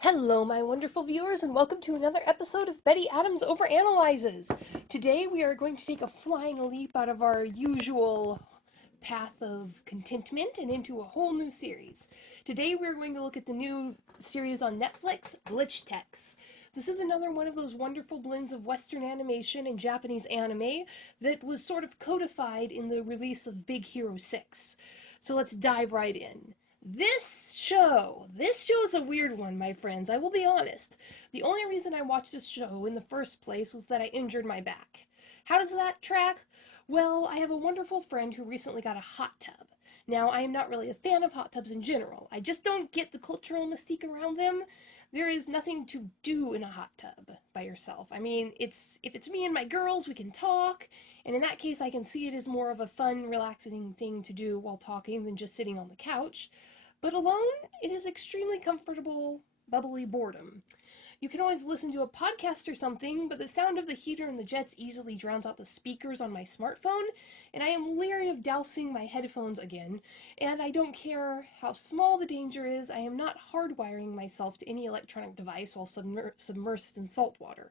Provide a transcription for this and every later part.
Hello, my wonderful viewers, and welcome to another episode of Betty Adams Overanalyzes. Today we are going to take a flying leap out of our usual path of contentment and into a whole new series. Today we are going to look at the new series on Netflix, Glitch Techs. This is another one of those wonderful blends of Western animation and Japanese anime that was sort of codified in the release of Big Hero 6. So let's dive right in. This show is a weird one, my friends. I will be honest. The only reason I watched this show in the first place was that I injured my back. How does that track? Well, I have a wonderful friend who recently got a hot tub. Now, I am not really a fan of hot tubs in general. I just don't get the cultural mystique around them. There is nothing to do in a hot tub by yourself. I mean, if it's me and my girls, we can talk, and in that case, I can see it as more of a fun, relaxing thing to do while talking than just sitting on the couch. But alone, it is extremely comfortable, bubbly boredom. You can always listen to a podcast or something, but the sound of the heater and the jets easily drowns out the speakers on my smartphone, and I am leery of dousing my headphones again, and I don't care how small the danger is, I am not hardwiring myself to any electronic device while submersed in salt water.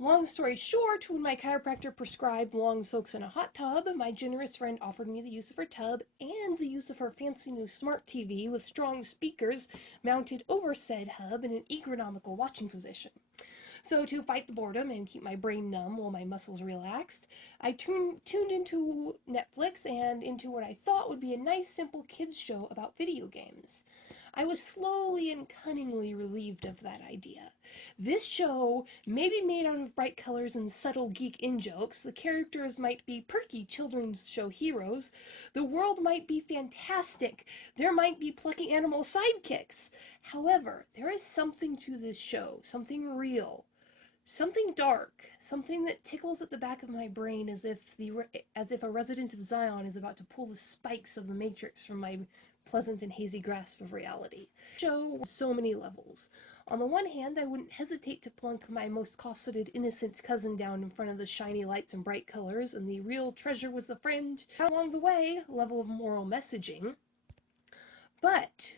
Long story short, when my chiropractor prescribed long soaks in a hot tub, my generous friend offered me the use of her tub and the use of her fancy new smart TV with strong speakers mounted over said hub in an ergonomical watching position. So to fight the boredom and keep my brain numb while my muscles relaxed, I tuned into Netflix and into what I thought would be a nice simple kids show about video games. I was slowly and cunningly relieved of that idea. This show may be made out of bright colors and subtle geek in-jokes, the characters might be perky children's show heroes, the world might be fantastic, there might be plucky animal sidekicks. However, there is something to this show, something real, something dark, something that tickles at the back of my brain as if a resident of Zion is about to pull the spikes of the Matrix from my pleasant and hazy grasp of reality. The show was so many levels. On the one hand, I wouldn't hesitate to plunk my most cosseted innocent cousin down in front of the shiny lights and bright colors, and the real treasure was the fringe along the way level of moral messaging. But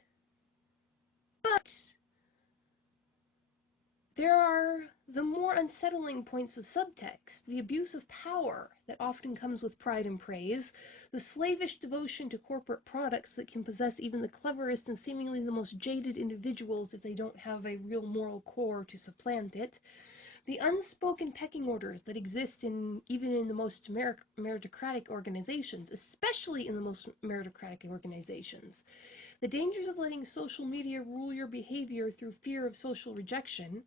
there are the more unsettling points of subtext, the abuse of power that often comes with pride and praise, the slavish devotion to corporate products that can possess even the cleverest and seemingly the most jaded individuals if they don't have a real moral core to supplant it, the unspoken pecking orders that exist even in the most meritocratic organizations, especially in the most meritocratic organizations, the dangers of letting social media rule your behavior through fear of social rejection,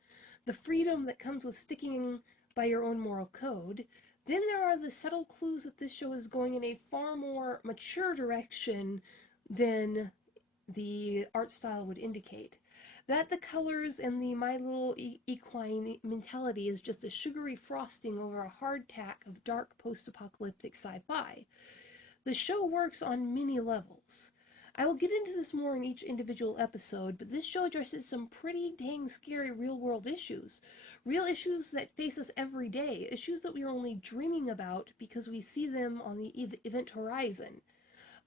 the freedom that comes with sticking by your own moral code. Then there are the subtle clues that this show is going in a far more mature direction than the art style would indicate. That the colors and the My Little Equine mentality is just a sugary frosting over a hard tack of dark post-apocalyptic sci-fi. The show works on many levels. I will get into this more in each individual episode, but this show addresses some pretty dang scary real-world issues. Real issues that face us every day, issues that we are only dreaming about because we see them on the event horizon.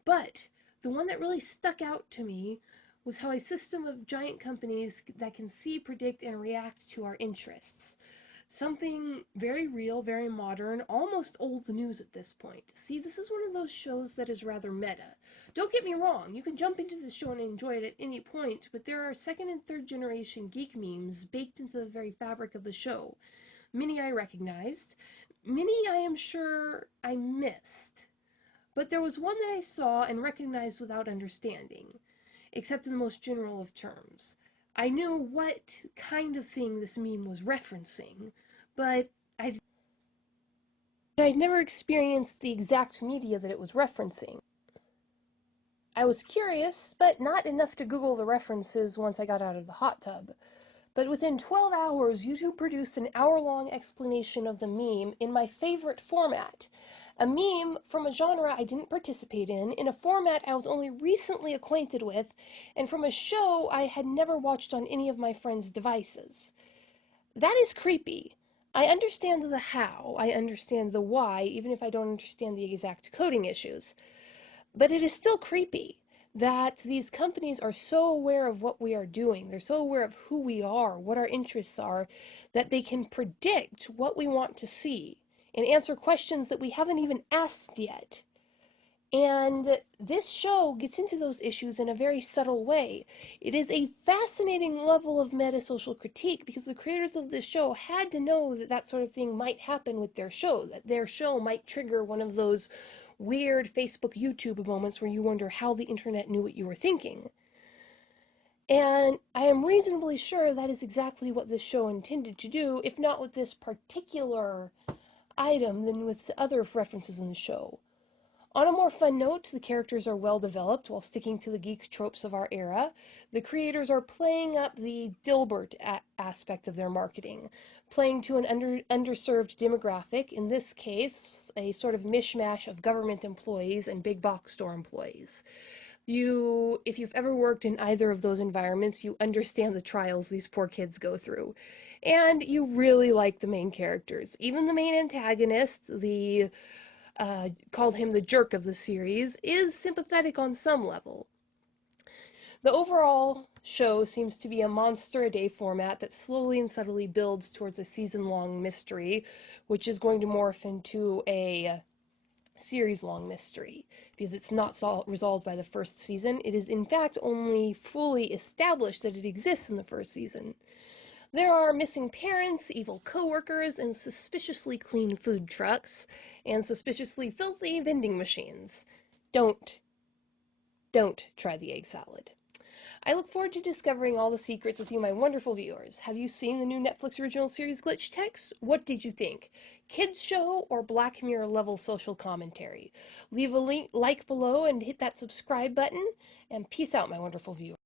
But the one that really stuck out to me was how a system of giant companies that can see, predict, and react to our interests. Something very real, very modern, almost old news at this point. See, this is one of those shows that is rather meta. Don't get me wrong, you can jump into this show and enjoy it at any point, but there are second and third generation geek memes baked into the very fabric of the show. Many I recognized, many I am sure I missed. But there was one that I saw and recognized without understanding, except in the most general of terms. I knew what kind of thing this meme was referencing, but I'd never experienced the exact media that it was referencing. I was curious, but not enough to Google the references once I got out of the hot tub. But within 12 hours, YouTube produced an hour-long explanation of the meme in my favorite format. A meme from a genre I didn't participate in a format I was only recently acquainted with, and from a show I had never watched on any of my friends' devices. That is creepy. I understand the how, I understand the why, even if I don't understand the exact coding issues. But it is still creepy. that these companies are so aware of what we are doing, they're so aware of who we are, what our interests are, that they can predict what we want to see and answer questions that we haven't even asked yet. And this show gets into those issues in a very subtle way. It is a fascinating level of meta-social critique because the creators of this show had to know that that sort of thing might happen with their show, that their show might trigger one of those weird Facebook, YouTube moments where you wonder how the internet knew what you were thinking. And I am reasonably sure that is exactly what this show intended to do, if not with this particular item, then with the other references in the show. On a more fun note, the characters are well developed while sticking to the geek tropes of our era. The creators are playing up the Dilbert aspect of their marketing, playing to an underserved demographic, in this case, a sort of mishmash of government employees and big box store employees. If you've ever worked in either of those environments, you understand the trials these poor kids go through. And you really like the main characters. Even the main antagonist, called him the jerk of the series, is sympathetic on some level. The overall show seems to be a monster-a-day format that slowly and subtly builds towards a season-long mystery, which is going to morph into a series-long mystery, because it's not resolved by the first season. It is, in fact, only fully established that it exists in the first season. There are missing parents, evil coworkers, and suspiciously clean food trucks, and suspiciously filthy vending machines. Don't try the egg salad. I look forward to discovering all the secrets with you, my wonderful viewers. Have you seen the new Netflix original series Glitch Text? What did you think? Kids show or Black Mirror level social commentary? Leave a like below and hit that subscribe button, and peace out, my wonderful viewers.